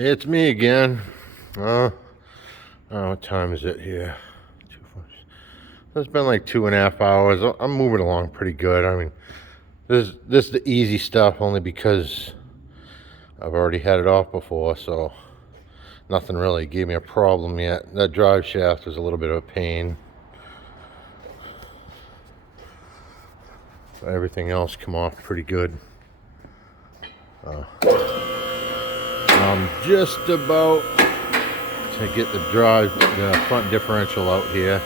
It's me again. Oh, what time is it here? So it's been like 2.5 hours. I'm moving along pretty good. I mean, this is the easy stuff only because I've already had it off before, so nothing really gave me a problem yet. That drive shaft was a little bit of a pain. But everything else come off pretty good. I'm just about to get the front differential out here.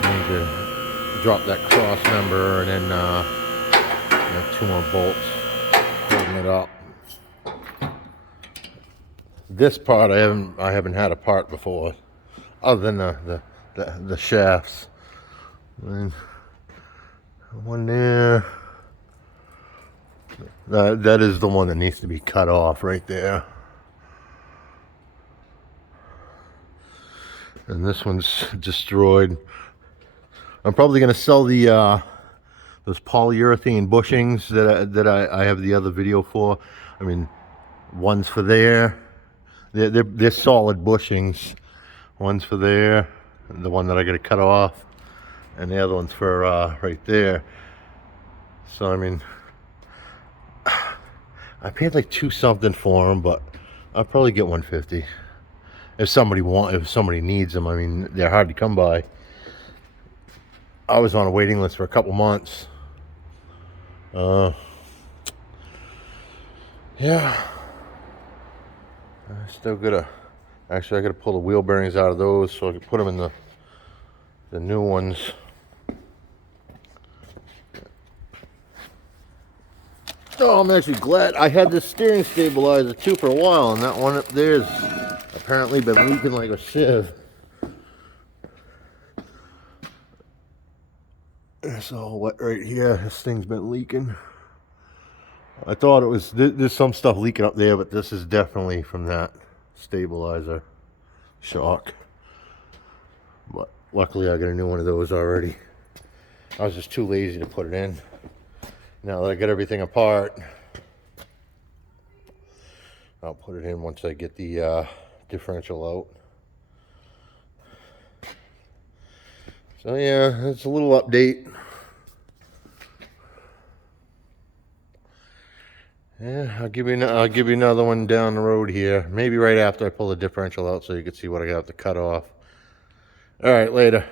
Need to drop that cross member and then have 2 more bolts holding it up. This part I haven't had a part before, other than the shafts. And one there. That is the one that needs to be cut off right there. And this one's destroyed. I'm probably going to sell the those polyurethane bushings that I have the other video for. I mean, one's for there. They're solid bushings. One's for there, the one that I got to cut off, and the other one's for right there. So I mean, I paid like $2 something for them, but I'll probably get $150 if somebody needs them. I mean, they're hard to come by. I was on a waiting list for a couple months. Yeah, I still gotta. Actually, I gotta pull the wheel bearings out of those so I can put them in the new ones. Oh, I'm actually glad. I had this steering stabilizer too for a while, and that one up there has apparently been leaking like a sieve. It's all wet right here. This thing's been leaking. I thought it was, there's some stuff leaking up there, but this is definitely from that stabilizer shock. But luckily I got a new one of those already. I was just too lazy to put it in. Now that I got everything apart, I'll put it in once I get the differential out. So yeah, it's a little update. Yeah, I'll give you another one down the road here. Maybe right after I pull the differential out so you can see what I got to cut off. All right, later.